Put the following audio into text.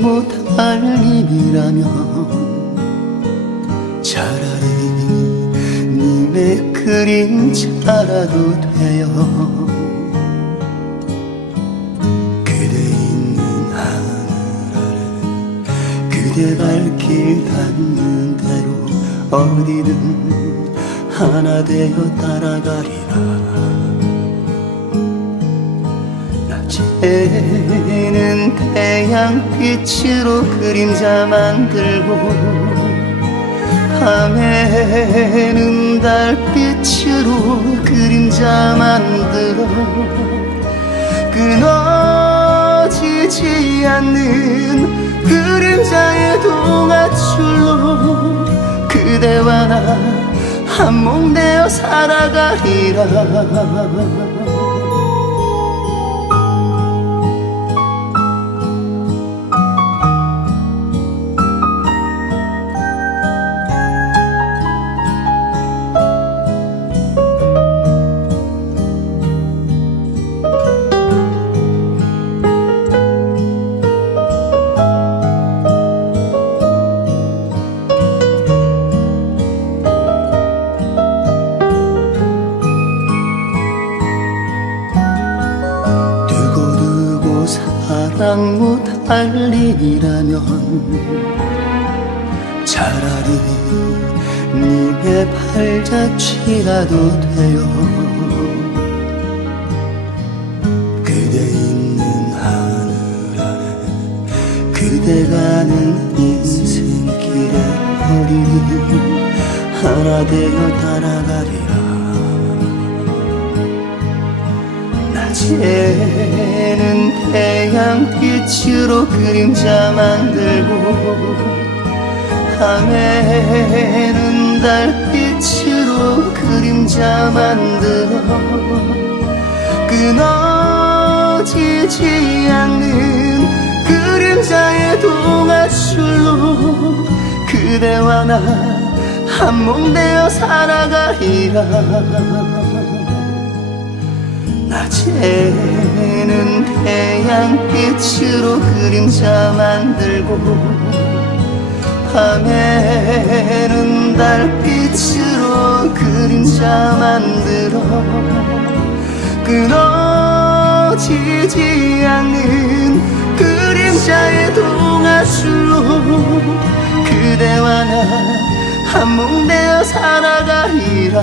못할 일이라면 차라리 님의 그림자라도 되어 그대 있는 하늘 아래 그대 발길 닿는 대로 어디든 하나 되어 따라가리라. 낮에 는 태양빛으로 그림자 만들고 밤에는 달빛으로 그림자 만들어 끊어지지 않는 그림자의 동아줄로 그대와 나 한몸 되어 살아가리라 사랑 못할 일이라면 차라리 님의 팔자취라도 되어 낮에는 태양빛으로 그림자 만들고 밤에는 달빛으로 그림자 만들어 끊어지지 않는 그림자의 동아줄로 그대와 나 한 몸 되어 살아가리라 낮에는 태양빛으로 그림자 만들고 밤에는 달빛으로 그림자 만들어 끊어지지 않는 그림자의 동아줄로 그대와 나 한몸되어 살아가리라